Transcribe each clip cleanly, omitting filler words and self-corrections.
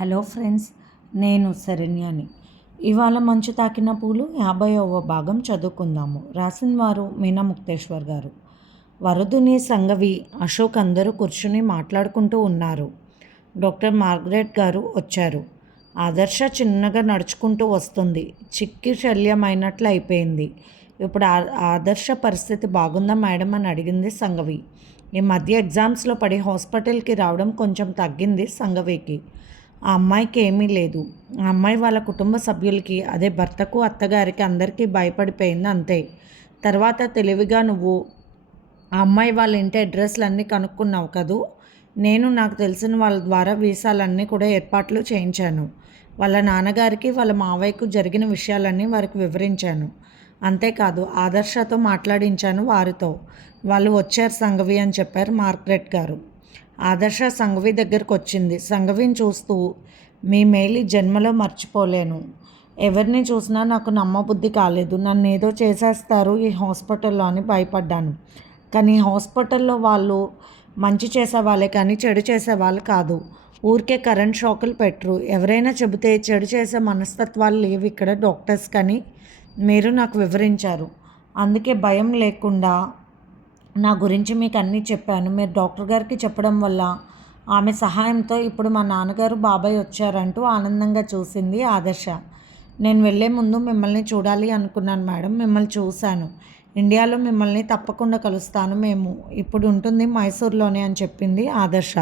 Hello friends, నేను శరణ్యాని. ఇవాళ మంచు తాకిన పూలు 50వ భాగం చదువుకుందాము. రాసిన వారు మీనా ముక్తేశ్వర్ గారు. వరదుని, సంగవి, అశోక్ అందరూ కూర్చుని మాట్లాడుకుంటూ ఉన్నారు. డాక్టర్ మార్గరెట్ గారు వచ్చారు. ఆదర్శ చిన్నగా నడుచుకుంటూ వస్తుంది. చిక్కి శల్యమైనట్లు అయిపోయింది. ఇప్పుడు ఆదర్శ పరిస్థితి బాగుందా మేడం అని అడిగింది సంగవి. ఈ మధ్య ఎగ్జామ్స్లో పడి హాస్పిటల్కి రావడం కొంచెం తగ్గింది సంగవికి. ఆ అమ్మాయికి ఏమీ లేదు. ఆ అమ్మాయి వాళ్ళ కుటుంబ సభ్యులకి, అదే భర్తకు, అత్తగారికి అందరికీ భయపడిపోయింది అంతే. తర్వాత తెలివిగా నువ్వు ఆ అమ్మాయి వాళ్ళ ఇంటి అడ్రస్లన్నీ కనుక్కున్నావు కదూ. నేను నాకు తెలిసిన వాళ్ళ ద్వారా వీసాలన్నీ కూడా ఏర్పాట్లు చేయించాను. వాళ్ళ నాన్నగారికి, వాళ్ళ మావయ్యకు జరిగిన విషయాలన్నీ వారికి వివరించాను. అంతేకాదు ఆదర్శతో మాట్లాడించాను వారితో. వాళ్ళు వచ్చారు సంగవి అని చెప్పారు మార్గరెట్ గారు. ఆదర్శ సంగవి దగ్గరకు వచ్చింది. సంగవిని చూస్తూ, మీ మేలు జన్మలో మర్చిపోలేను. ఎవరిని చూసినా నాకు నమ్మబుద్ధి కాలేదు. నన్ను ఏదో చేసేస్తారు ఈ హాస్పిటల్లో అని భయపడ్డాను. కానీ హాస్పిటల్లో వాళ్ళు మంచి చేసేవాళ్ళే కానీ చెడు చేసేవాళ్ళు కాదు. ఊరికే కరెంట్ షాకులు పెట్టరు. ఎవరైనా చెబితే చెడు చేసే మనస్తత్వాలు లేవు ఇక్కడ డాక్టర్స్ కానీ మీరు నాకు వివరించారు. అందుకే భయం లేకుండా నా గురించి మీకు అన్నీ చెప్పాను. మీరు డాక్టర్ గారికి చెప్పడం వల్ల ఆమె సహాయంతో ఇప్పుడు మా నాన్నగారు, బాబాయ్ వచ్చారంటూ ఆనందంగా చూసింది ఆదర్శ. నేను వెళ్ళే ముందు మిమ్మల్ని చూడాలి అనుకున్నాను మేడం. మిమ్మల్ని చూశాను. ఇండియాలో మిమ్మల్ని తప్పకుండా కలుస్తాను. మేము ఇప్పుడు ఉంటుంది మైసూర్లోనే అని చెప్పింది ఆదర్శ.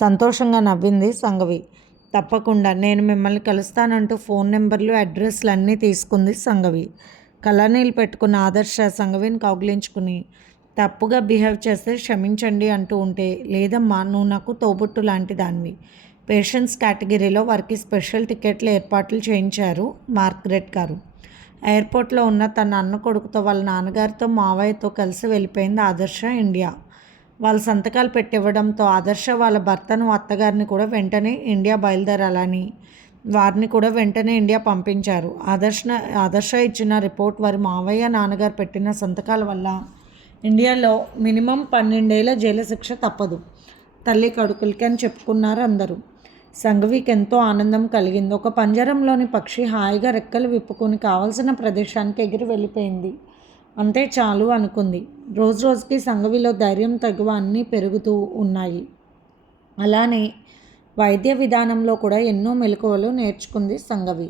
సంతోషంగా నవ్వింది సంగవి. తప్పకుండా నేను మిమ్మల్ని కలుస్తానంటూ ఫోన్ నెంబర్లు, అడ్రస్లు అన్నీ తీసుకుంది సంగవి. కళ్ళనీళ్ళు పెట్టుకున్న ఆదర్శ సంగవిని కౌగిలించుకుని, తప్పుగా బిహేవ్ చేస్తే క్షమించండి అంటూ ఉంటే, లేదమ్మా నువ్వు నాకు తోబుట్టు లాంటి దానివి. పేషెంట్స్ కేటగిరీలో వారికి స్పెషల్ టికెట్లు ఏర్పాట్లు చేయించారు మార్గరెట్ గారు. ఎయిర్పోర్ట్లో ఉన్న తన అన్న కొడుకుతో, వాళ్ళ నాన్నగారితో, మావయ్యతో కలిసి వెళ్ళిపోయింది ఆదర్శ ఇండియా. వాళ్ళ సంతకాలు పెట్టివ్వడంతో ఆదర్శ వాళ్ళ భర్తను, అత్తగారిని కూడా వెంటనే ఇండియా బయలుదేరాలని, వారిని కూడా వెంటనే ఇండియా పంపించారు. ఆదర్శ ఇచ్చిన రిపోర్ట్ వారి మావయ్య, నాన్నగారు పెట్టిన సంతకాల వల్ల ఇండియాలో మినిమం 12 ఏళ్ల జైలు శిక్ష తప్పదు తల్లి కడుకులకి అని చెప్పుకున్నారు అందరూ. సంగవికి ఎంతో ఆనందం కలిగింది. ఒక పంజరంలోని పక్షి హాయిగా రెక్కలు విప్పుకొని కావలసిన ప్రదేశానికి ఎగిరి వెళ్ళిపోయింది. అంతే చాలు అనుకుంది. రోజు రోజుకి సంగవిలో ధైర్యం, తగువ అన్నీ పెరుగుతూ ఉన్నాయి. అలానే వైద్య విధానంలో కూడా ఎన్నో మెలకువలు నేర్చుకుంది సంగవి.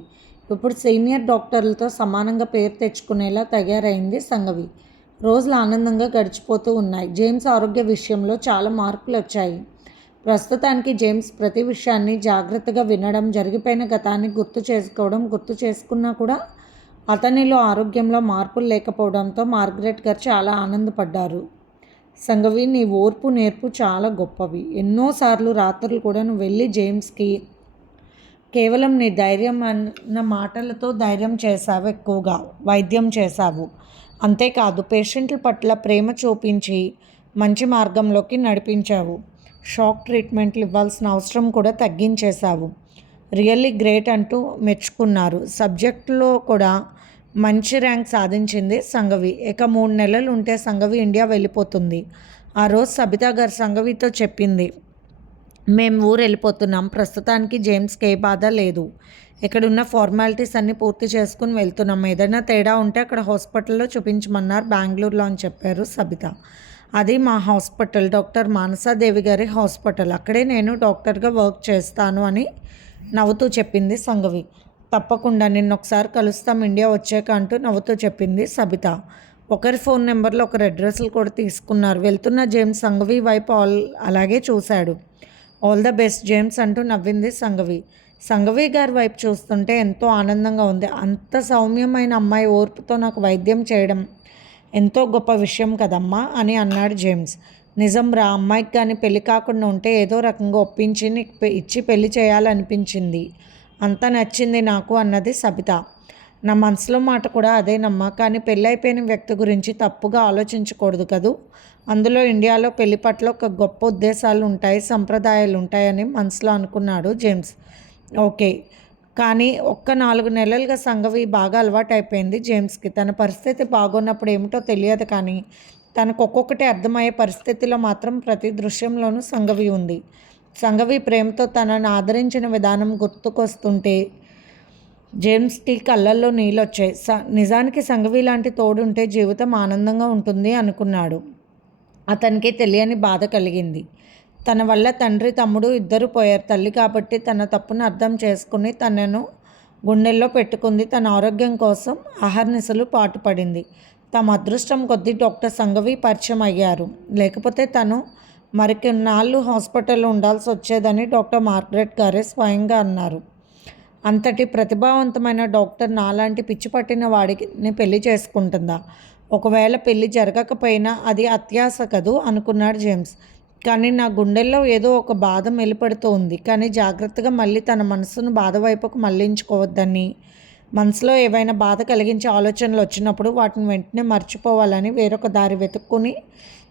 ఇప్పుడు సీనియర్ డాక్టర్లతో సమానంగా పేరు తెచ్చుకునేలా తయారైంది సంగవి. రోజులు ఆనందంగా గడిచిపోతూ ఉన్నాయి. జేమ్స్ ఆరోగ్య విషయంలో చాలా మార్పులు వచ్చాయి. ప్రస్తుతానికి జేమ్స్ ప్రతి విషయాన్ని జాగ్రత్తగా వినడం, జరిగిపోయిన గతాన్ని గుర్తు చేసుకున్నా కూడా అతనిలో ఆరోగ్యంలో మార్పులు లేకపోవడంతో మార్గరెట్ గారు చాలా ఆనందపడ్డారు. సంగవి, నీ ఓర్పు, నేర్పు చాలా గొప్పవి. ఎన్నోసార్లు రాత్రులు కూడా నువ్వు వెళ్ళి జేమ్స్కి కేవలం నీ ధైర్యం అన్న మాటలతో ధైర్యం చేశావు, ఎక్కువగా వైద్యం చేశావు. అంతేకాదు పేషెంట్ల పట్ల ప్రేమ చూపించి మంచి మార్గంలోకి నడిపించావు. షాక్ ట్రీట్మెంట్లు ఇవ్వాల్సిన అవసరం కూడా తగ్గించేశావు. రియల్లీ గ్రేట్ అంటూ మెచ్చుకున్నారు. సబ్జెక్టులో కూడా మంచి ర్యాంక్ సాధించింది సంగవి. ఇక 3 నెలలు ఉంటే సంగవి ఇండియా వెళ్ళిపోతుంది. ఆ రోజు సబితా గారు సంగవితో చెప్పింది, మేము ఊరు వెళ్ళిపోతున్నాం. ప్రస్తుతానికి జేమ్స్కి ఏ బాధ లేదు. ఇక్కడున్న ఫార్మాలిటీస్ అన్నీ పూర్తి చేసుకుని వెళ్తున్నాం. ఏదైనా తేడా ఉంటే అక్కడ హాస్పిటల్లో చూపించమన్నారు బెంగళూరులో అని చెప్పారు సబిత. అది మా హాస్పిటల్, డాక్టర్ మానసాదేవి గారి హాస్పిటల్. అక్కడే నేను డాక్టర్గా వర్క్ చేస్తాను అని నవ్వుతూ చెప్పింది సంగవి. తప్పకుండా నిన్న ఒకసారి కలుస్తాం ఇండియా వచ్చాక అంటూ నవ్వుతూ చెప్పింది సబిత. ఒకరి ఫోన్ నెంబర్లు, ఒకరి అడ్రస్లు కూడా తీసుకున్నారు. వెళ్తున్న జేమ్స్ సంగవి వైపు అలాగే చూశాడు. ఆల్ ద బెస్ట్ జేమ్స్ అంటూ నవ్వింది సంగవి. సంగవి గారి వైపు చూస్తుంటే ఎంతో ఆనందంగా ఉంది. అంత సౌమ్యమైన అమ్మాయి ఓర్పుతో నాకు వైద్యం చేయడం ఎంతో గొప్ప విషయం కదమ్మా అని అన్నాడు జేమ్స్. నిజం రా, అమ్మాయికి కానీ పెళ్లి కాకుండా ఉంటే ఏదో రకంగా ఒప్పించి నీకు ఇచ్చి పెళ్లి చేయాలనిపించింది. అంత నచ్చింది నాకు అన్నది సబిత. నా మనసులో మాట కూడా అదేనమ్మా. కానీ పెళ్ళైపోయిన వ్యక్తి గురించి తప్పుగా ఆలోచించకూడదు కదూ. అందులో ఇండియాలో పెళ్లి పట్ల ఒక గొప్ప ఉద్దేశాలు ఉంటాయి, సంప్రదాయాలు ఉంటాయని మనసులో అనుకున్నాడు జేమ్స్. ఓకే, కానీ 4 నెలలుగా సంగవి బాగా అలవాటైపోయింది జేమ్స్కి. తన పరిస్థితి బాగున్నప్పుడు ఏమిటో తెలియదు కానీ తనకు ఒక్కొక్కటి అర్థమయ్యే పరిస్థితిలో మాత్రం ప్రతి దృశ్యంలోనూ సంగవి ఉంది. సంఘవి ప్రేమతో తనని ఆదరించిన విధానం గుర్తుకొస్తుంటే జేమ్స్కి కళ్ళల్లో నీళ్ళొచ్చాయి. నిజానికి సంఘవి లాంటి తోడుంటే జీవితం ఆనందంగా ఉంటుంది అనుకున్నాడు. అతనికి తెలియని బాధ కలిగింది. తన వల్ల తండ్రి తమ్ముడు ఇద్దరు పోయారు. తల్లి కాబట్టి తన తప్పును అర్థం చేసుకుని తనను గుండెల్లో పెట్టుకుంది. తన ఆరోగ్యం కోసం అహర్నిశలు పాటుపడింది. తమ అదృష్టం కొద్దీ డాక్టర్ సంఘవి పరిచయం అయ్యారు. లేకపోతే తను మరికొన్నాళ్ళు హాస్పిటల్లో ఉండాల్సి వచ్చేదని డాక్టర్ మార్గరెట్ గారే స్వయంగా అన్నారు. అంతటి ప్రతిభావంతమైన డాక్టర్ నాలాంటి పిచ్చి పట్టిన వాడిని పెళ్లి చేసుకుంటుందా? ఒకవేళ పెళ్లి జరగకపోయినా అది అత్యాశ కదూ అనుకున్నాడు జేమ్స్. కానీ నా గుండెల్లో ఏదో ఒక బాధ మెలిపెడుతూ ఉంది. కానీ జాగ్రత్తగా మళ్ళీ తన మనసును బాధ వైపుకు మళ్లించుకోవద్దని, మనసులో ఏవైనా బాధ కలిగించే ఆలోచనలు వచ్చినప్పుడు వాటిని వెంటనే మర్చిపోవాలని, వేరొక దారి వెతుక్కుని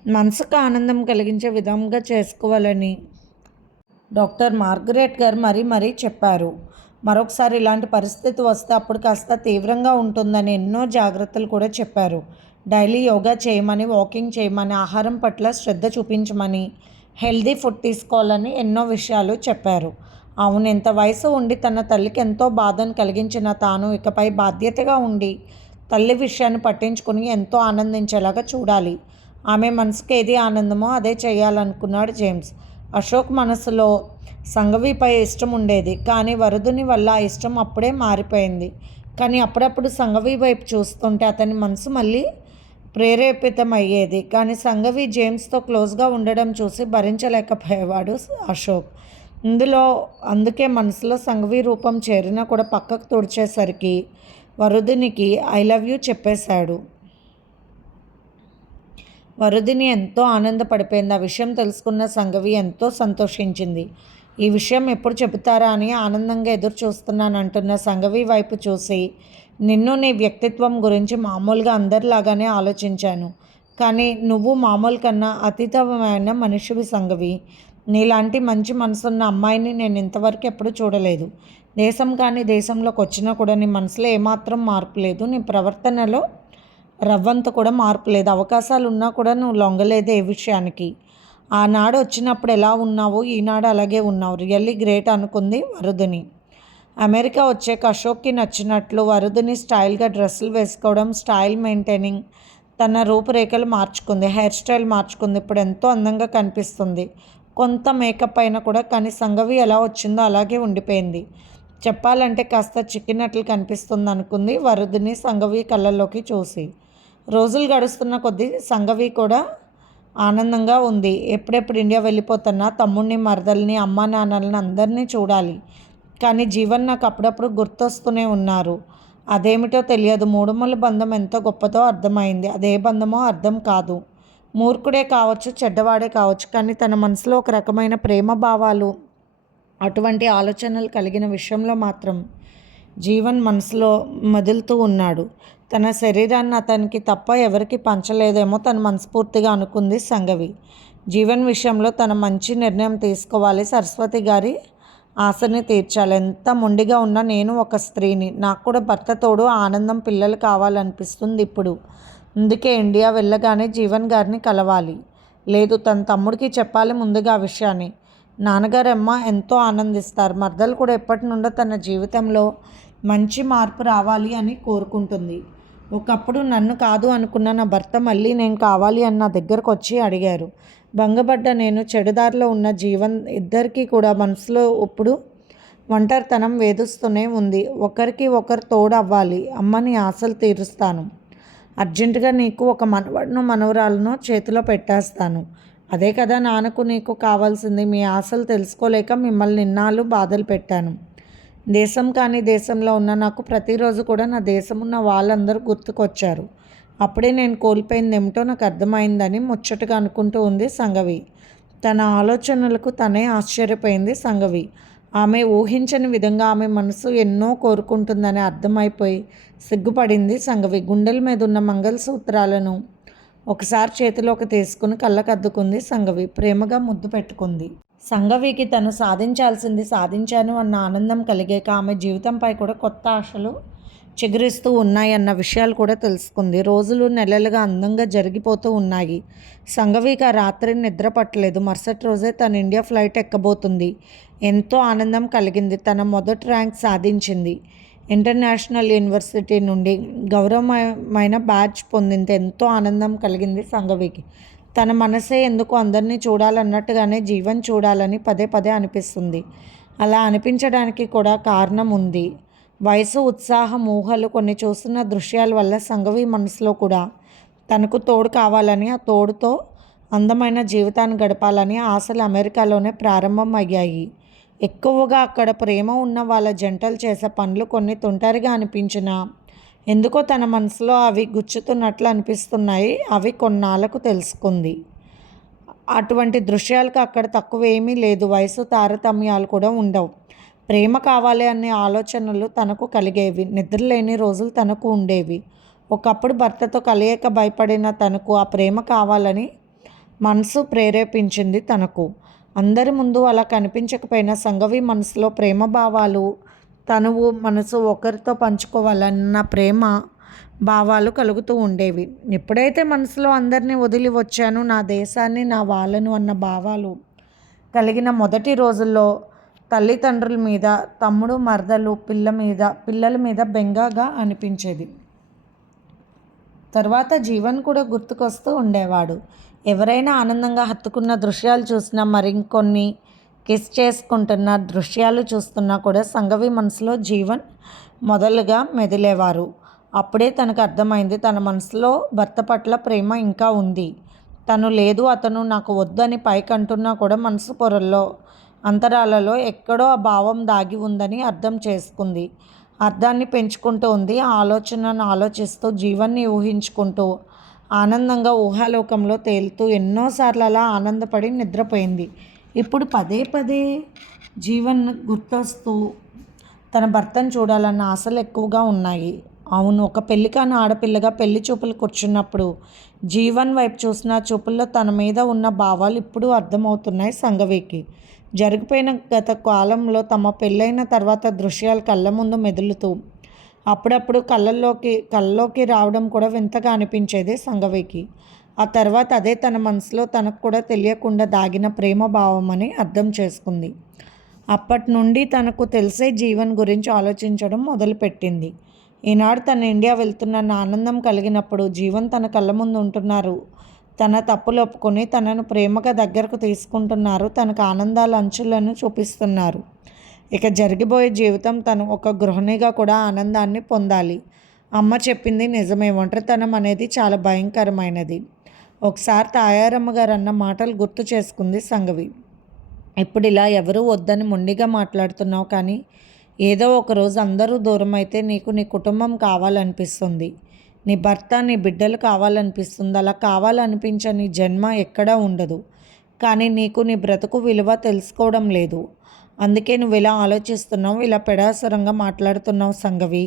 మనసుకు ఆనందం కలిగించే విధంగా చేసుకోవాలని డాక్టర్ మార్గరెట్ గారు మరీ చెప్పారు. మరొకసారి ఇలాంటి పరిస్థితి వస్తే అప్పుడు కాస్త తీవ్రంగా ఉంటుందని ఎన్నో జాగ్రత్తలు కూడా చెప్పారు. డైలీ యోగా చేయమని, వాకింగ్ చేయమని, ఆహారం పట్ల శ్రద్ధ చూపించమని, హెల్దీ ఫుడ్ తీసుకోవాలని ఎన్నో విషయాలు చెప్పారు. అవును, ఎంత వయసు ఉండి తన తల్లికి ఎంతో బాధను కలిగించిన తాను ఇకపై బాధ్యతగా ఉండి తల్లి విషయాన్ని పట్టించుకుని ఎంతో ఆనందించేలాగా చూడాలి. ఆమె మనసుకి ఏది ఆనందమో అదే చేయాలనుకున్నాడు జేమ్స్. అశోక్ మనసులో సంఘవిపై ఇష్టం ఉండేది. కానీ వరదుని వల్ల ఆ ఇష్టం అప్పుడే మారిపోయింది. కానీ అప్పుడప్పుడు సంఘవి వైపు చూస్తుంటే అతని మనసు మళ్ళీ ప్రేరేపితమయ్యేది. కానీ సంఘవి జేమ్స్తో క్లోజ్గా ఉండడం చూసి భరించలేకపోయేవాడు అశోక్. అందుకే మనసులో సంఘవి రూపం చేరినా కూడా పక్కకు తుడిచేసరికి వరుదినికి ఐ లవ్ యూ చెప్పేశాడు. వరుదిని ఎంతో ఆనందపడిపోయింది. ఆ విషయం తెలుసుకున్న సంఘవి ఎంతో సంతోషించింది. ఈ విషయం ఎప్పుడు చెబుతారా అని ఆనందంగా ఎదురు చూస్తున్నానంటున్న సంఘవి వైపు చూసి, నిన్ను నీ వ్యక్తిత్వం గురించి మామూలుగా అందరిలాగానే ఆలోచించాను. కానీ నువ్వు మామూలు కన్నా అతీతమైన మనిషివి సంఘవి. నీలాంటి మంచి మనసున్న అమ్మాయిని నేను ఇంతవరకు ఎప్పుడు చూడలేదు. దేశం కానీ దేశంలోకి వచ్చినా కూడా నీ మనసులో ఏమాత్రం మార్పు లేదు. నీ ప్రవర్తనలో రవ్వంత కూడా మార్పు లేదు. అవకాశాలు ఉన్నా కూడా నువ్వు లొంగలేదు ఏ విషయానికి. ఆనాడు వచ్చినప్పుడు ఎలా ఉన్నావో ఈనాడు అలాగే ఉన్నావు. రియల్లీ గ్రేట్ అనుకుంది వరుదిని. అమెరికా వచ్చాక అశోక్కి నచ్చినట్లు వరుదిని స్టైల్గా డ్రెస్సులు వేసుకోవడం, స్టైల్ మెయింటైనింగ్, తన రూపురేఖలు మార్చుకుంది, హెయిర్ స్టైల్ మార్చుకుంది. ఇప్పుడు ఎంతో అందంగా కనిపిస్తుంది. కొంత మేకప్ అయినా కూడా. కానీ సంఘవి ఎలా వచ్చిందో అలాగే ఉండిపోయింది. చెప్పాలంటే కాస్త చిక్కినట్లు కనిపిస్తుంది అనుకుంది వరుదిని సంఘవి కళ్ళల్లోకి చూసి. రోజులు గడుస్తున్న కొద్దీ సంఘవి కూడా ఆనందంగా ఉంది. ఎప్పుడెప్పుడు ఇండియా వెళ్ళిపోతున్నా తమ్ముడిని, మరదల్ని, అమ్మా నాన్నల్ని అందరినీ చూడాలి. కానీ జీవన్ నాకు అప్పుడప్పుడు గుర్తొస్తూనే ఉన్నారు. అదేమిటో తెలియదు. మూడుముల బంధం ఎంతో గొప్పదో అర్థమైంది. అదే బంధమో అర్థం కాదు. మూర్ఖుడే కావచ్చు, చెడ్డవాడే కావచ్చు. కానీ తన మనసులో ఒక రకమైన ప్రేమ భావాలు, అటువంటి ఆలోచనలు కలిగిన విషయంలో మాత్రం జీవన్ మనసులో మెదులుతూ ఉన్నాడు. తన శరీరాన్ని అతనికి తప్ప ఎవరికి పంచలేదేమో తను మనస్ఫూర్తిగా అనుకుంది సంఘవి. జీవన్ విషయంలో తన మంచి నిర్ణయం తీసుకోవాలి. సరస్వతి గారి ఆశని తీర్చాలి. ఎంత మొండిగా ఉన్నా నేను ఒక స్త్రీని. నాకు కూడా భర్త తోడు ఆనందం, పిల్లలు కావాలనిపిస్తుంది ఇప్పుడు. అందుకే ఇండియా వెళ్ళగానే జీవన్ గారిని కలవాలి. లేదు, తన తమ్ముడికి చెప్పాలి ముందుగా ఆ విషయాన్ని. నాన్నగారమ్మ ఎంతో ఆనందిస్తారు. మర్దలు కూడా ఎప్పటి నుండో తన జీవితంలో మంచి మార్పు రావాలి అని కోరుకుంటుంది. ఒకప్పుడు నన్ను కాదు అనుకున్న నా భర్త మళ్ళీ నేను కావాలి అని నా దగ్గరకు వచ్చి అడిగారు. భంగపడ్డ నేను, చెడుదారిలో ఉన్న జీవన్ ఇద్దరికీ కూడా మనసులో ఇప్పుడు ఒంటరితనం వేధిస్తూనే ఉంది. ఒకరికి ఒకరు తోడు అవ్వాలి. అమ్మని ఆశలు తీరుస్తాను. అర్జెంటుగా నీకు ఒక మనవడును మనవరాలను చేతిలో పెట్టేస్తాను. అదే కదా నాన్నకు నీకు కావాల్సింది. మీ ఆశలు తెలుసుకోలేక మిమ్మల్ని ఇన్నాళ్ళు బాధలు పెట్టాను. దేశం కానీ దేశంలో ఉన్న నాకు ప్రతిరోజు కూడా నా దేశం ఉన్న వాళ్ళందరూ గుర్తుకొచ్చారు. అప్పుడే నేను కోల్పోయింది ఏమిటో నాకు అర్థమైందని ముచ్చటగా అనుకుంటూ ఉంది సంఘవి. తన ఆలోచనలకు తనే ఆశ్చర్యపోయింది సంఘవి. ఆమె ఊహించని విధంగా ఆమె మనసు ఎన్నో కోరుకుంటుందని అర్థమైపోయి సిగ్గుపడింది సంఘవి. గుండెల మీద ఉన్న మంగళసూత్రాలను ఒకసారి చేతిలోకి తీసుకుని కళ్ళకద్దుకుంది సంఘవి. ప్రేమగా ముద్దు పెట్టుకుంది. సంఘవికి తను సాధించాల్సింది సాధించాను అన్న ఆనందం కలిగాక ఆమె జీవితంపై కూడా కొత్త ఆశలు చిగురిస్తూ ఉన్నాయన్న విషయాలు కూడా తెలుసుకుంది. రోజులు నెలలుగా అందంగా జరిగిపోతూ ఉన్నాయి. సంఘవికి ఆ రాత్రి నిద్ర పట్టలేదు. మరుసటి రోజే తను ఇండియా ఫ్లైట్ ఎక్కబోతుంది. ఎంతో ఆనందం కలిగింది. తన మొదటి ర్యాంక్ సాధించింది. ఇంటర్నేషనల్ యూనివర్సిటీ నుండి గౌరవమైన బ్యాడ్జ్ పొందింది. ఎంతో ఆనందం కలిగింది సంఘవికి. తన మనసే ఎందుకు అందరినీ చూడాలన్నట్టుగానే జీవన్ చూడాలని పదే పదే అనిపిస్తుంది. అలా అనిపించడానికి కూడా కారణం ఉంది. వయసు, ఉత్సాహం, ఊహలు, కొన్ని చూస్తున్న దృశ్యాల వల్ల సంఘవి మనసులో కూడా తనకు తోడు కావాలని, ఆ తోడుతో అందమైన జీవితాన్ని గడపాలని ఆశలు అమెరికాలోనే ప్రారంభం అయ్యాయి. ఎక్కువగా అక్కడ ప్రేమ ఉన్న వాళ్ళ జంటలు చేసే పనులు కొన్ని తుంటరిగా అనిపించినా ఎందుకో తన మనసులో అవి గుచ్చుతున్నట్లు అనిపిస్తున్నాయి. అవి కొన్నాళ్ళకు తెలుసుకుంది. అటువంటి దృశ్యాలకు అక్కడ తక్కువేమీ లేదు. వయసు తారతమ్యాలు కూడా ఉండవు. ప్రేమ కావాలి అనే ఆలోచనలు తనకు కలిగేవి. నిద్రలేని రోజులు తనకు ఉండేవి. ఒకప్పుడు భర్తతో కలయిక భయపడిన తనకు ఆ ప్రేమ కావాలని మనసు ప్రేరేపించింది. తనకు అందరి ముందు అలా కనిపించకపోయినా సంఘవి మనసులో ప్రేమ భావాలు, తనువు మనసు ఒకరితో పంచుకోవాలన్న ప్రేమ భావాలు కలుగుతూ ఉండేవి. ఎప్పుడైతే మనసులో అందరినీ వదిలి వచ్చాను, నా దేశాన్ని, నా వాళ్ళను అన్న భావాలు కలిగిన మొదటి రోజుల్లో తల్లిదండ్రుల మీద, తమ్ముడు మరదలు పిల్లల మీద బెంగగా అనిపించేది. తర్వాత జీవన్ కూడా గుర్తుకొస్తూ ఉండేవాడు. ఎవరైనా ఆనందంగా హత్తుకున్న దృశ్యాలు చూసినా, మరికొన్ని కిస్ చేసుకుంటున్న దృశ్యాలు చూస్తున్నా కూడా సంఘవి మనసులో జీవన్ మొదలుగా మెదిలేవారు. అప్పుడే తనకు అర్థమైంది, తన మనసులో భర్త పట్ల ప్రేమ ఇంకా ఉంది. తను లేదు, అతను నాకు వద్దని పైకంటున్నా కూడా మనసు పొరల్లో, అంతరాలలో ఎక్కడో ఆ భావం దాగి ఉందని అర్థం చేసుకుంది. అర్థాన్ని పెంచుకుంటూ ఉంది. ఆ ఆలోచనను ఆలోచిస్తూ, జీవన్ని ఊహించుకుంటూ, ఆనందంగా ఊహాలోకంలో తేలుతూ ఎన్నోసార్లు అలా ఆనందపడి నిద్రపోయింది. ఇప్పుడు పదే పదే జీవన్ గుర్తొస్తూ తన భర్తను చూడాలన్న ఆశలు ఎక్కువగా ఉన్నాయి. అవును, ఒక పెళ్ళికాని ఆడపిల్లగా పెళ్లి చూపులు కూర్చున్నప్పుడు జీవన్ వైపు చూసిన చూపుల్లో తన మీద ఉన్న భావాలు ఇప్పుడు అర్థమవుతున్నాయి సంఘవికి. జరిగిపోయిన గత కాలంలో తమ పెళ్ళైన తర్వాత దృశ్యాలు కళ్ళ ముందు మెదులుతూ అప్పుడప్పుడు కళ్ళలోకి రావడం కూడా వింతగా అనిపించేది సంఘవికి. ఆ తర్వాత అదే తన మనసులో తనకు కూడా తెలియకుండా దాగిన ప్రేమ భావం అని అర్థం చేసుకుంది. అప్పటి నుండి తనకు తెలిసే జీవన్ గురించి ఆలోచించడం మొదలుపెట్టింది. ఈనాడు తను ఇండియా వెళ్తున్న ఆనందం కలిగినప్పుడు జీవన్ తన కళ్ళ ముందు ఉంటున్నారు. తన తప్పులు ఒప్పుకొని తనను ప్రేమగా దగ్గరకు తీసుకుంటున్నారు. తనకు ఆనందాల అంచులను చూపిస్తున్నారు. ఇక జరిగిపోయే జీవితం తను ఒక గృహిణిగా కూడా ఆనందాన్ని పొందాలి. అమ్మ చెప్పింది నిజమే. ఒంటరితనం అనేది చాలా భయంకరమైనది. ఒకసారి తాయారమ్మ గారు అన్న మాటలు గుర్తు చేసుకుంది సంఘవి. ఇప్పుడు ఇలా ఎవరూ వద్దని మొండిగా మాట్లాడుతున్నావు, కానీ ఏదో ఒకరోజు అందరూ దూరం అయితే నీకు నీ కుటుంబం కావాలనిపిస్తుంది. నీ భర్త, నీ బిడ్డలు కావాలనిపిస్తుంది. అలా కావాలనిపించని జన్మ ఎక్కడా ఉండదు. కానీ నీకు నీ బ్రతుకు విలువ తెలుసుకోవడం లేదు. అందుకే నువ్వు ఇలా ఆలోచిస్తున్నావు, ఇలా పెడాసరంగా మాట్లాడుతున్నావు సంఘవి.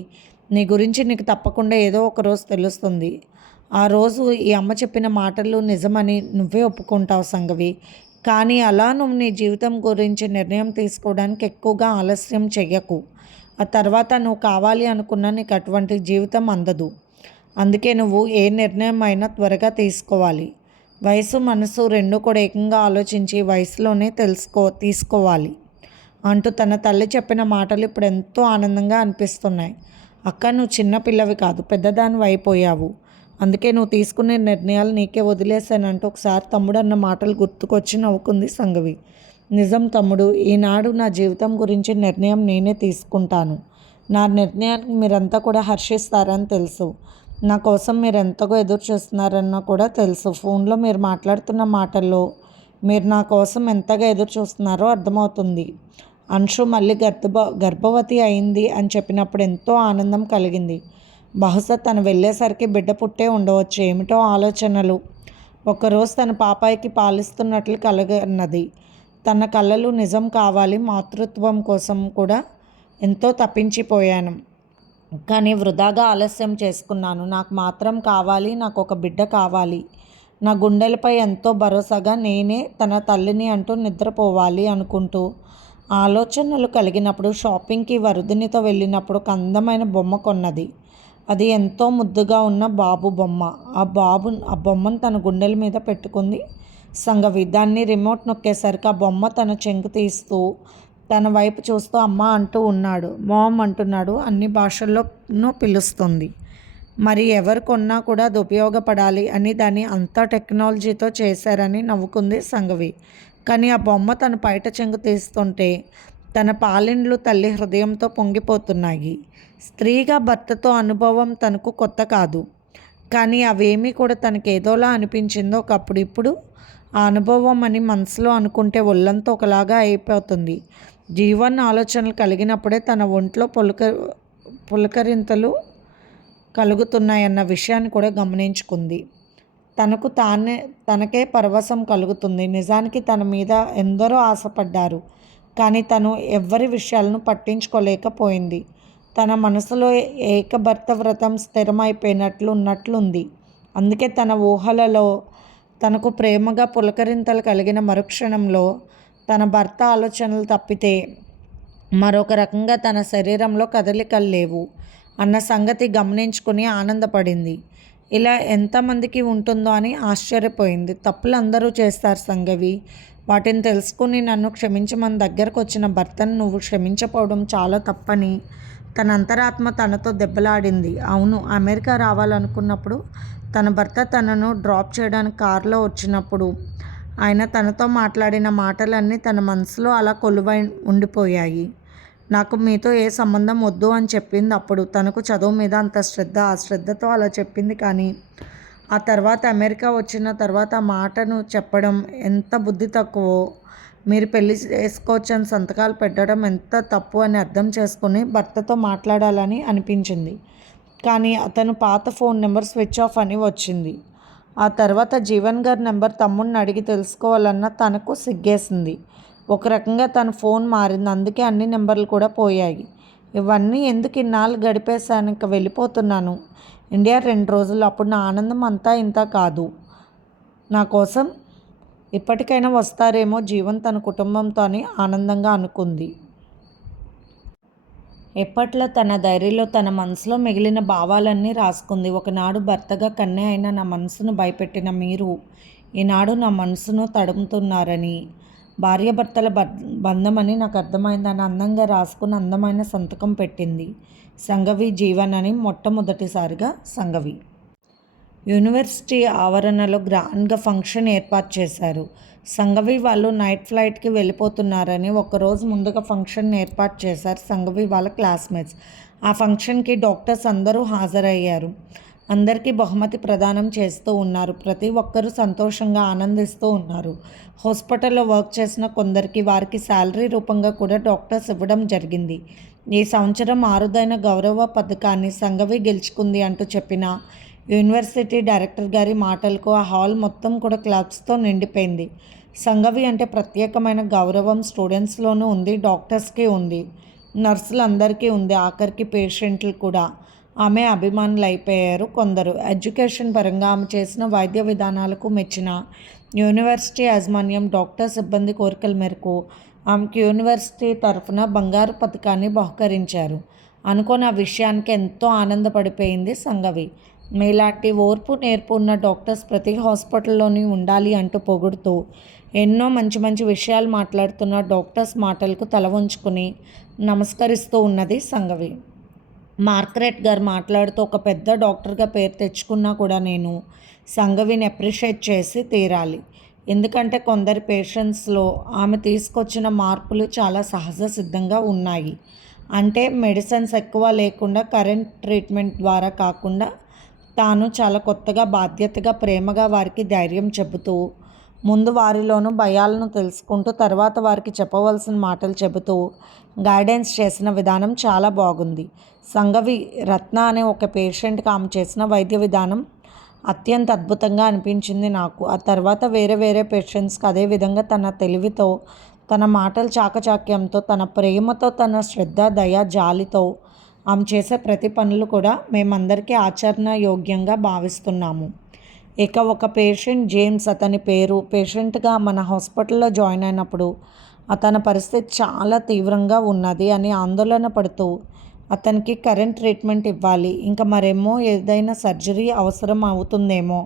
నీ గురించి నీకు తప్పకుండా ఏదో ఒక రోజు తెలుస్తుంది. ఆ రోజు ఈ అమ్మ చెప్పిన మాటలు నిజమని నువ్వే ఒప్పుకుంటావు సంఘవి. కానీ అలా నువ్వు నీ జీవితం గురించి నిర్ణయం తీసుకోవడానికి ఎక్కువగా ఆలస్యం చెయ్యకు. ఆ తర్వాత నువ్వు కావాలి అనుకున్నా నీకు అటువంటి జీవితం అందదు. అందుకే నువ్వు ఏ నిర్ణయం అయినా త్వరగా తీసుకోవాలి. వయసు, మనసు రెండు కూడా ఏకంగా ఆలోచించి వయసులోనే తీసుకోవాలి అంటూ తన తల్లి చెప్పిన మాటలు ఇప్పుడు ఎంతో ఆనందంగా అనిపిస్తున్నాయి. అక్క, నువ్వు చిన్నపిల్లవి కాదు, పెద్దదానివి అయిపోయావు. అందుకే నువ్వు తీసుకునే నిర్ణయాలు నీకే వదిలేశానంటూ ఒకసారి తమ్ముడు అన్న మాటలు గుర్తుకొచ్చి నవ్వుకుంది సంఘవి. నిజం తమ్ముడు, ఈనాడు నా జీవితం గురించి నిర్ణయం నేనే తీసుకుంటాను. నా నిర్ణయానికి మీరంతా కూడా హర్షిస్తారని తెలుసు. నా కోసం మీరు ఎంతగా ఎదురు చూస్తున్నారన్న కూడా తెలుసు. ఫోన్లో మీరు మాట్లాడుతున్న మాటల్లో మీరు నా కోసం ఎంతగా ఎదురు చూస్తున్నారో అర్థమవుతుంది. అంశు మళ్ళీ గర్భవతి అయింది అని చెప్పినప్పుడు ఎంతో ఆనందం కలిగింది. బహుశా తను వెళ్ళేసరికి బిడ్డ పుట్టే ఉండవచ్చు. ఏమిటో ఆలోచనలు. ఒకరోజు తన పాపాయికి పాలిస్తున్నట్లు కలగన్నది. తన కలలు నిజం కావాలి. మాతృత్వం కోసం కూడా ఎంతో తప్పించిపోయాను, కానీ వృధాగా ఆలస్యం చేసుకున్నాను. నాకు మాత్రం కావాలి, నాకు ఒక బిడ్డ కావాలి. నా గుండెలపై ఎంతో భరోసాగా నేనే తన తల్లిని అంటూ నిద్రపోవాలి అనుకుంటూ ఆలోచనలు కలిగినప్పుడు షాపింగ్కి వరుదినితో వెళ్ళినప్పుడు ఒక అందమైన బొమ్మ కొన్నది. అది ఎంతో ముద్దుగా ఉన్న బాబు బొమ్మ. ఆ బొమ్మను తన గుండెల మీద పెట్టుకుంది సంగవి. దాన్ని రిమోట్ నొక్కేసరికి ఆ బొమ్మ తన చెంగు తీస్తూ తన వైపు చూస్తూ అమ్మ అంటూ ఉన్నాడు. మామ్ అంటున్నాడు. అన్ని భాషల్లోనూ పిలుస్తుంది. మరి ఎవరు కొన్నా కూడా అది ఉపయోగపడాలి అని దాన్ని అంతా టెక్నాలజీతో చేశారని నవ్వుకుంది సంగవి. కానీ ఆ బొమ్మ తన పైట చెంగు తీస్తుంటే తన పాలిండ్లు తల్లి హృదయంతో పొంగిపోతున్నాయి. స్త్రీగా భర్తతో అనుభవం తనకు కొత్త కాదు. కానీ అవేమీ కూడా తనకేదోలా అనిపించిందో ఒకప్పుడు. ఇప్పుడు ఆ అనుభవం అని మనసులో అనుకుంటే ఒళ్ళంతా ఒకలాగా అయిపోతుంది. జీవన్ ఆలోచనలు కలిగినప్పుడే తన ఒంట్లో పులకరింతలు కలుగుతున్నాయన్న విషయాన్ని కూడా గమనించుకుంది. తనకే పరవశం కలుగుతుంది. నిజానికి తన మీద ఎందరో ఆశపడ్డారు. కానీ తను ఎవ్వరి విషయాలను పట్టించుకోలేకపోయింది. తన మనసులో ఏకభర్త వ్రతం స్థిరమైపోయినట్లుంది. అందుకే తన ఊహలలో తనకు ప్రేమగా పులకరింతలు కలిగిన మరుక్షణంలో తన భర్త ఆలోచనలు తప్పితే మరొక రకంగా తన శరీరంలో కదలికలు లేవు అన్న సంగతి గమనించుకుని ఆనందపడింది. ఇలా ఎంతమందికి ఉంటుందో అని ఆశ్చర్యపోయింది. తప్పులు అందరూ చేస్తారు సంగవి. వాటిని తెలుసుకుని నన్ను క్షమించమని దగ్గరకు వచ్చిన భర్తను నువ్వు క్షమించకపోవడం చాలా తప్పని తన అంతరాత్మ తనతో దెబ్బలాడింది. అవును, అమెరికా రావాలనుకున్నప్పుడు తన భర్త తనను డ్రాప్ చేయడానికి కారులో వచ్చినప్పుడు ఆయన తనతో మాట్లాడిన మాటలన్నీ తన మనసులో అలా కొలువై ఉండిపోయాయి. నాకు మీతో ఏ సంబంధం వద్దు అని చెప్పింది అప్పుడు. తనకు చదువు మీద అంత శ్రద్ధ. ఆ శ్రద్ధతో అలా చెప్పింది. కానీ ఆ తర్వాత అమెరికా వచ్చిన తర్వాత ఆ మాటను చెప్పడం ఎంత బుద్ధి తక్కువో, మీరు పెళ్లి చేసుకోవచ్చని సంతకాలు పెట్టడం ఎంత తప్పు అని అర్థం చేసుకుని భర్తతో మాట్లాడాలని అనిపించింది. కానీ అతను పాత ఫోన్ నెంబర్ స్విచ్ ఆఫ్ అని వచ్చింది. ఆ తర్వాత జీవన్ గారి నెంబర్ తమ్ముడిని అడిగి తెలుసుకోవాలన్న తనకు సిగ్గేసింది. ఒక రకంగా తన ఫోన్ మారింది. అందుకే అన్ని నెంబర్లు కూడా పోయాయి. ఇవన్నీ ఎందుకు ఇన్నాళ్ళు గడిపేశాను, ఇంక వెళ్ళిపోతున్నాను ఇండియా 2 రోజులు. అప్పుడు నా ఆనందం అంతా ఇంత కాదు. నా కోసం ఇప్పటికైనా వస్తారేమో జీవన్ తన కుటుంబంతో అని ఆనందంగా అనుకుంది. ఎప్పట్లో తన డైరీలో తన మనసులో మిగిలిన భావాలన్నీ రాసుకుంది. ఒకనాడు భర్తగా కన్నే అయిన నా మనసును భయపెట్టిన మీరు ఈనాడు నా మనసును తడుముతున్నారని, భార్యాభర్తల బంధమని నాకు అర్థమైందని అందంగా రాసుకుని అందమైన సంతకం పెట్టింది. సంగవి జీవన్ అని మొట్టమొదటిసారిగా సంగవి. యూనివర్సిటీ ఆవరణలో గ్రాండ్గా ఫంక్షన్ ఏర్పాటు చేశారు. సంగవి వాళ్ళు నైట్ ఫ్లైట్కి వెళ్ళిపోతున్నారని ఒకరోజు ముందుగా ఫంక్షన్ ఏర్పాటు చేశారు సంగవి వాళ్ళ క్లాస్మేట్స్. ఆ ఫంక్షన్కి డాక్టర్స్ అందరూ హాజరయ్యారు. అందరికీ బహుమతి ప్రదానం చేస్తూ ఉన్నారు. ప్రతి ఒక్కరూ సంతోషంగా ఆనందిస్తూ ఉన్నారు. హాస్పిటల్లో వర్క్ చేసిన కొందరికి వారికి శాలరీ రూపంగా కూడా డాక్టర్స్ ఇవ్వడం జరిగింది. ఈ సంవత్సరం అరుదైన గౌరవ పథకాన్ని సంగవి గెలుచుకుంది అంటూ చెప్పిన యూనివర్సిటీ డైరెక్టర్ గారి మాటలకు ఆ హాల్ మొత్తం కూడా క్లబ్స్తో నిండిపోయింది. సంగవి అంటే ప్రత్యేకమైన గౌరవం స్టూడెంట్స్లోనూ ఉంది, డాక్టర్స్కి ఉంది, నర్సులందరికీ ఉంది, ఆఖరికి పేషెంట్లు కూడా ఆమె అభిమానులు అయిపోయారు. కొందరు ఎడ్యుకేషన్ పరంగా ఆమె చేసిన వైద్య విధానాలకు మెచ్చిన యూనివర్సిటీ యాజమాన్యం డాక్టర్ సిబ్బంది కోరికల మేరకు ఆమెకు యూనివర్సిటీ తరఫున బంగారు పథకాన్ని బహుకరించారు. అనుకోని ఆ విషయానికి ఎంతో ఆనందపడిపోయింది సంగవి. మీలాంటి ఓర్పు నేర్పు ఉన్న డాక్టర్స్ ప్రతి హాస్పిటల్లోని ఉండాలి అంటూ పొగుడుతూ ఎన్నో మంచి మంచి విషయాలు మాట్లాడుతున్న డాక్టర్స్ మాటలకు తల వంచుకుని నమస్కరిస్తూ ఉన్నది సంగవి. మార్గరెట్ గారు మాట్లాడుతూ ఒక పెద్ద డాక్టర్గా పేరు తెచ్చుకున్నా కూడా నేను సంగవిని అప్రిషియేట్ చేసి తీరాలి. ఎందుకంటే కొందరి పేషెంట్స్లో ఆమె తీసుకొచ్చిన మార్పులు చాలా సహజ సిద్ధంగా ఉన్నాయి. అంటే మెడిసిన్స్ ఎక్కువ లేకుండా కరెంట్ ట్రీట్మెంట్ ద్వారా కాకుండా తాను చాలా కొత్తగా బాధ్యతగా ప్రేమగా వారికి ధైర్యం చెబుతూ ముందు వారిలోనూ భయాలను తెలుసుకుంటూ తర్వాత వారికి చెప్పవలసిన మాటలు చెబుతూ గైడెన్స్ చేసిన విధానం చాలా బాగుంది. సంగవి రత్న అనే ఒక పేషెంట్కి ఆమె చేసిన వైద్య విధానం అత్యంత అద్భుతంగా అనిపించింది నాకు. ఆ తర్వాత వేరే వేరే పేషెంట్స్కి అదేవిధంగా తన తెలివితో, తన మాటల చాకచక్యంతో, తన ప్రేమతో, తన శ్రద్ధ, దయ, జాలితో ఆమె చేసే ప్రతి పనులు కూడా మేమందరికీ ఆచరణ యోగ్యంగా భావిస్తున్నాము. ఇక ఒక పేషెంట్ జేమ్స్, అతని పేరు, పేషెంట్గా మన హాస్పిటల్లో జాయిన్ అయినప్పుడు అతని పరిస్థితి చాలా తీవ్రంగా ఉన్నది అని ఆందోళన పడుతూ అతనికి కరెంట్ ట్రీట్మెంట్ ఇవ్వాలి, ఇంకా మరేమో ఏదైనా సర్జరీ అవసరం అవుతుందేమో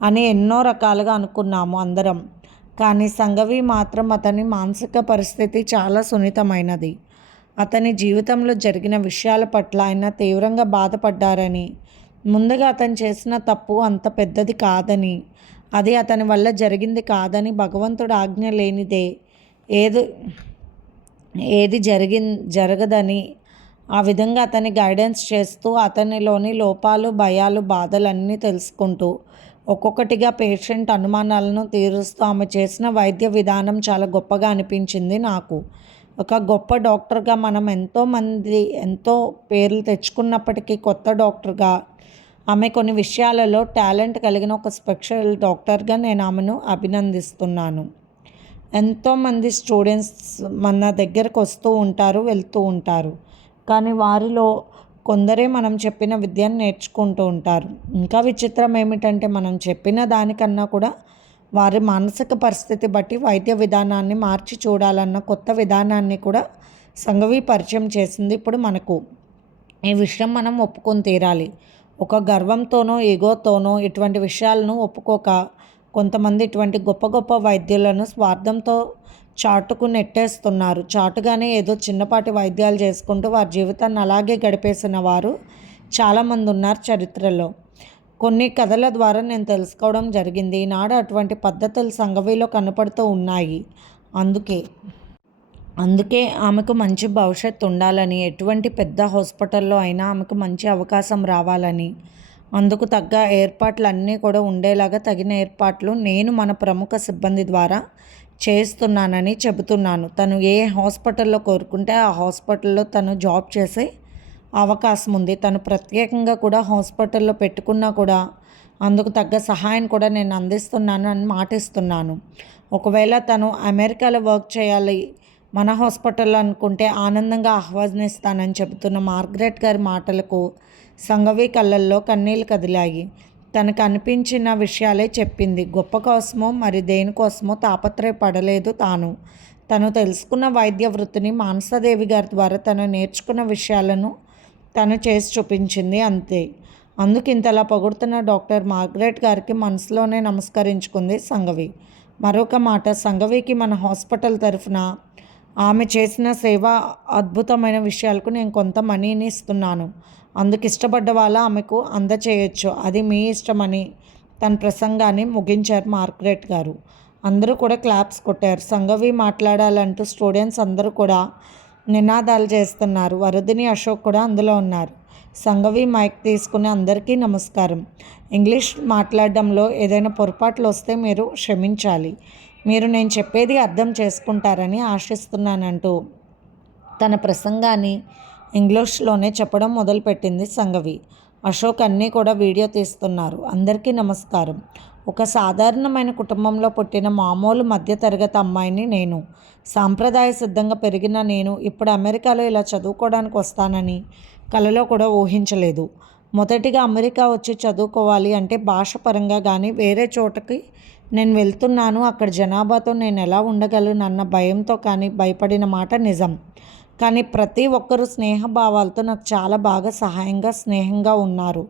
అని ఎన్నో రకాలుగా అనుకున్నాము అందరం. కానీ సంఘవి మాత్రం అతని మానసిక పరిస్థితి చాలా సున్నితమైనది. అతని జీవితంలో జరిగిన విషయాల పట్ల ఆయన తీవ్రంగా బాధపడ్డారని, ముందుగా అతను చేసిన తప్పు అంత పెద్దది కాదని, అది అతని వల్ల జరిగింది కాదని, భగవంతుడు ఆజ్ఞ లేనిదే ఏది ఏది జరగదని ఆ విధంగా అతని గైడెన్స్ చేస్తూ అతనిలోని లోపాలు, భయాలు, బాధలన్నీ తెలుసుకుంటూ ఒక్కొక్కటిగా పేషెంట్ అనుమానాలను తీరుస్తూ ఆమె చేసిన వైద్య విధానం చాలా గొప్పగా అనిపించింది నాకు. ఒక గొప్ప డాక్టర్గా మనం ఎంతో పేర్లు తెచ్చుకున్నప్పటికీ కొత్త డాక్టర్గా ఆమె కొన్ని విషయాలలో టాలెంట్ కలిగిన ఒక స్పెషల్ డాక్టర్గా నేను ఆమెను అభినందిస్తున్నాను. ఎంతోమంది స్టూడెంట్స్ మన దగ్గరకు వస్తూ ఉంటారు, వెళ్తూ ఉంటారు. కానీ వారిలో కొందరే మనం చెప్పిన విద్యను నేర్చుకుంటూ ఉంటారు. ఇంకా విచిత్రం ఏమిటంటే మనం చెప్పిన దానికన్నా కూడా వారి మానసిక పరిస్థితి బట్టి వైద్య విధానాన్ని మార్చి చూడాలన్న కొత్త విధానాన్ని కూడా సంఘవి పరిచయం చేసింది ఇప్పుడు మనకు. ఈ విషయం మనం ఒప్పుకొని తీరాలి. ఒక గర్వంతోనో ఈగోతోనో ఇటువంటి విషయాలను ఒప్పుకోక కొంతమంది ఇటువంటి గొప్ప గొప్ప వైద్యులను స్వార్థంతో చాటుకు నెట్టేస్తున్నారు. చాటుగానే ఏదో చిన్నపాటి వైద్యాలు చేసుకుంటూ వారి జీవితాన్ని అలాగే గడిపేసిన వారు చాలామంది ఉన్నారు చరిత్రలో. కొన్ని కథల ద్వారా నేను తెలుసుకోవడం జరిగింది. ఈనాడు అటువంటి పద్ధతులు సంఘవిలో కనపడుతూ ఉన్నాయి. అందుకే ఆమెకు మంచి భవిష్యత్తు ఉండాలని, ఎటువంటి పెద్ద హాస్పిటల్లో అయినా ఆమెకు మంచి అవకాశం రావాలని, అందుకు తగ్గ ఏర్పాట్లన్నీ కూడా ఉండేలాగా తగిన ఏర్పాట్లు నేను మన ప్రముఖ సిబ్బంది ద్వారా చేస్తున్నానని చెబుతున్నాను. తను ఏ హాస్పిటల్లో కోరుకుంటే ఆ హాస్పిటల్లో తను జాబ్ చేసే అవకాశం ఉంది. తను ప్రత్యేకంగా కూడా హాస్పిటల్లో పెట్టుకున్నా కూడా అందుకు తగ్గ సహాయం కూడా నేను అందిస్తున్నాను అని మాటిస్తున్నాను. ఒకవేళ తను అమెరికాలో వర్క్ చేయాలి మన హాస్పిటల్లో అనుకుంటే ఆనందంగా ఆహ్వానిస్తానని చెబుతున్న మార్గరెట్ గారి మాటలకు సంఘవి కళ్ళల్లో కన్నీళ్ళు కదిలాయి. తనకు అనిపించిన విషయాలే చెప్పింది. గొప్ప కోసమో మరి దేనికోసమో తాపత్రయపడలేదు తను తెలుసుకున్న వైద్య వృత్తిని మానసాదేవి గారి ద్వారా తను నేర్చుకున్న విషయాలను తను చేసి చూపించింది, అంతే. అందుకు ఇంతలా పొగుడుతున్న డాక్టర్ మార్గరెట్ గారికి మనసులోనే నమస్కరించుకుంది సంఘవి. మరొక మాట, సంఘవికి మన హాస్పిటల్ తరఫున ఆమె చేసిన సేవ అద్భుతమైన విషయాలకు నేను కొంత మనీని ఇస్తున్నాను. అందుకు ఇష్టపడ్డ వాళ్ళ ఆమెకు అందచేయచ్చు, అది మీ ఇష్టమని తన ప్రసంగాన్ని ముగించారు మార్గరెట్ గారు. అందరూ కూడా క్లాప్స్ కొట్టారు. సంఘవి మాట్లాడాలంటూ స్టూడెంట్స్ అందరూ కూడా నినాదాలు చేస్తున్నారు. వరుదిని, అశోక్ కూడా అందులో ఉన్నారు. సంఘవి మైక్ తీసుకుని అందరికీ నమస్కారం. ఇంగ్లీష్ మాట్లాడడంలో ఏదైనా పొరపాట్లు వస్తే మీరు క్షమించాలి. మీరు నేను చెప్పేది అర్థం చేసుకుంటారని ఆశిస్తున్నానంటూ తన ప్రసంగాన్ని ఇంగ్లీష్లోనే చెప్పడం మొదలుపెట్టింది సంఘవి. అశోక్ అన్నీ కూడా వీడియో తీస్తున్నారు. అందరికీ నమస్కారం. ఒక సాధారణమైన కుటుంబంలో పుట్టిన మామూలు మధ్యతరగతి అమ్మాయిని నేను. సాంప్రదాయ సిద్ధంగా పెరిగిన నేను ఇప్పుడు అమెరికాలో ఇలా చదువుకోవడానికి వస్తానని కలలో కూడా ఊహించలేదు. మొదటిగా అమెరికా వచ్చి చదువుకోవాలి అంటే భాష పరంగా కానీ వేరే చోటకి నేను వెళ్తున్నాను, అక్కడ జనాభాతో నేను ఎలా ఉండగలను అన్న భయంతో కానీ భయపడిన మాట నిజం. కానీ ప్రతి ఒక్కరూ స్నేహభావాలతో నాకు చాలా బాగా స్నేహంగా ఉన్నారు.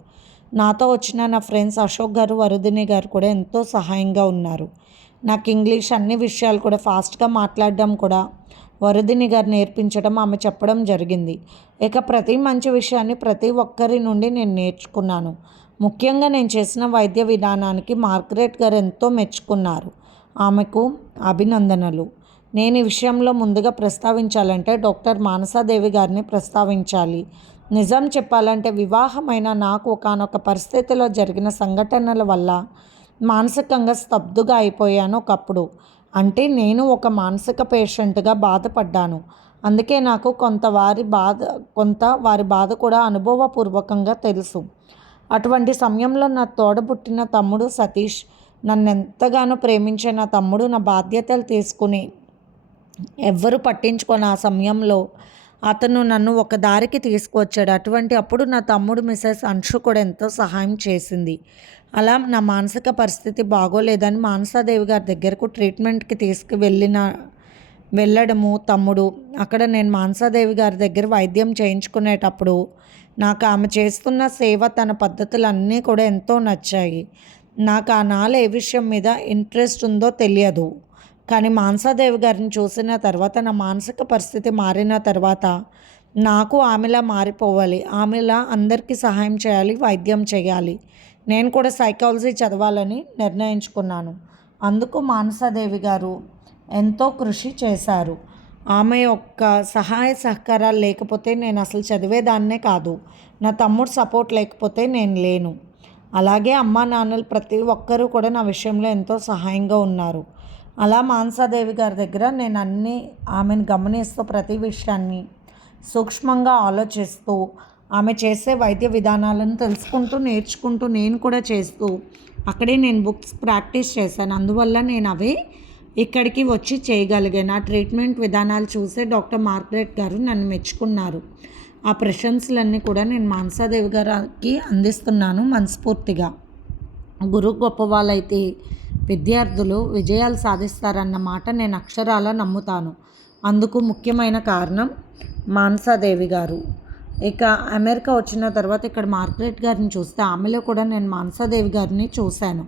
నాతో వచ్చిన నా ఫ్రెండ్స్ అశోక్ గారు, వరుదిని గారు కూడా ఎంతో సహాయంగా ఉన్నారు. నాకు ఇంగ్లీష్ అన్ని విషయాలు కూడా ఫాస్ట్గా మాట్లాడడం కూడా వరుదిని గారు నేర్పించడం, ఆమె చెప్పడం జరిగింది. ఇక ప్రతి మంచి విషయాన్ని ప్రతి ఒక్కరి నుండి నేను నేర్చుకున్నాను. ముఖ్యంగా నేను చేసిన వైద్య విధానానికి మార్గరెట్ గారు ఎంతో మెచ్చుకున్నారు. ఆమెకు అభినందనలు. నేను ఈ విషయంలో ముందుగా ప్రస్తావించాలంటే డాక్టర్ మానసాదేవి గారిని ప్రస్తావించాలి. నిజం చెప్పాలంటే వివాహమైన నాకు ఒకానొక పరిస్థితిలో జరిగిన సంఘటనల వల్ల మానసికంగా స్తబ్దుగా అయిపోయాను ఒకప్పుడు. అంటే నేను ఒక మానసిక పేషెంట్గా బాధపడ్డాను. అందుకే నాకు కొంత వారి బాధ కూడా అనుభవపూర్వకంగా తెలుసు. అటువంటి సమయంలో నా తోడబుట్టిన తమ్ముడు సతీష్, నన్ను ఎంతగానో ప్రేమించే నా తమ్ముడు నా బాధ్యతలు తీసుకుని ఎవ్వరూ పట్టించుకొని ఆ సమయంలో అతను నన్ను ఒక దారికి తీసుకువచ్చాడు. అప్పుడు నా తమ్ముడు మిసెస్ అంశు కూడా ఎంతో సహాయం చేసింది. అలా నా మానసిక పరిస్థితి బాగోలేదని మానసాదేవి గారి దగ్గరకు ట్రీట్మెంట్కి వెళ్ళడము తమ్ముడు. అక్కడ నేను మానసాదేవి గారి దగ్గర వైద్యం చేయించుకునేటప్పుడు నాకు ఆమె చేస్తున్న సేవ, తన పద్ధతులన్నీ కూడా ఎంతో నచ్చాయి. నాకు ఆనాడు ఏ విషయం మీద ఇంట్రెస్ట్ ఉందో తెలియదు. కానీ మానసాదేవి గారిని చూసిన తర్వాత నా మానసిక పరిస్థితి మారిన తర్వాత నాకు ఆమెలా మారిపోవాలి, ఆమెలా అందరికీ సహాయం చేయాలి, వైద్యం చేయాలి. నేను కూడా సైకాలజీ చదవాలని నిర్ణయించుకున్నాను. అందుకు మానసాదేవి గారు ఎంతో కృషి చేశారు. ఆమె యొక్క సహాయ సహకారాలు లేకపోతే నేను అసలు చదివేదాన్నే కాదు. నా తమ్ముడు సపోర్ట్ లేకపోతే నేను లేను. అలాగే అమ్మా నాన్నలు ప్రతి ఒక్కరూ కూడా నా విషయంలో ఎంతో సహాయంగా ఉన్నారు. అలా మానసాదేవి గారి దగ్గర నేను ఆమెను గమనిస్తూ ప్రతి విషయాన్ని సూక్ష్మంగా ఆలోచిస్తూ, ఆమె చేసే వైద్య విధానాలను తెలుసుకుంటూ, నేర్చుకుంటూ, నేను కూడా చేస్తూ అక్కడే నేను బుక్స్ ప్రాక్టీస్ చేశాను. అందువల్ల నేను అవే ఇక్కడికి వచ్చి చేయగలిగాను. ఆ ట్రీట్మెంట్ విధానాలు చూసే డాక్టర్ మార్గరెట్ గారు నన్ను మెచ్చుకున్నారు. ఆ ప్రశంసలన్నీ కూడా నేను మానసాదేవి గారికి అందిస్తున్నాను మనస్ఫూర్తిగా. గురువు గొప్పవాళ్ళైతే విద్యార్థులు విజయాలు సాధిస్తారన్న మాట నేను అక్షరాలా నమ్ముతాను. అందుకు ముఖ్యమైన కారణం మానసాదేవి గారు. ఇక అమెరికా వచ్చిన తర్వాత ఇక్కడ మార్గరెట్ గారిని చూస్తే ఆమెలో కూడా నేను మానసాదేవి గారిని చూశాను.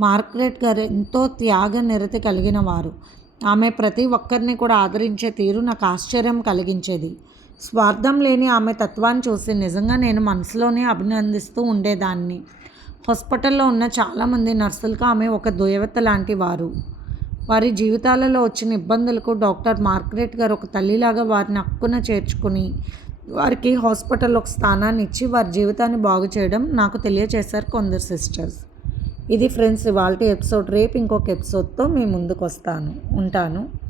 మార్గరెట్ గారు ఎంతో త్యాగ నిరతి కలిగిన వారు. ఆమె ప్రతి ఒక్కరిని కూడా ఆదరించే తీరు నాకు ఆశ్చర్యం కలిగించేది. స్వార్థం లేని ఆమె తత్వాన్ని చూసి నిజంగా నేను మనసులోనే అభినందిస్తూ ఉండేదాన్ని. హాస్పిటల్లో ఉన్న చాలామంది నర్సులకు ఆమె ఒక దేవత లాంటి వారు. వారి జీవితాలలో వచ్చిన ఇబ్బందులకు డాక్టర్ మార్గరెట్ గారు ఒక తల్లిలాగా వారిని హక్కున చేర్చుకుని వారికి హాస్పిటల్లో ఒక స్థానాన్ని ఇచ్చి వారి జీవితాన్ని బాగు చేయడం నాకు తెలియచేశారు కొందరు సిస్టర్స్. ఇది ఫ్రెండ్స్ ఇవాల్టి ఎపిసోడ్. రేపు ఇంకొక ఎపిసోడ్తో మీ ముందుకు ఉంటాను.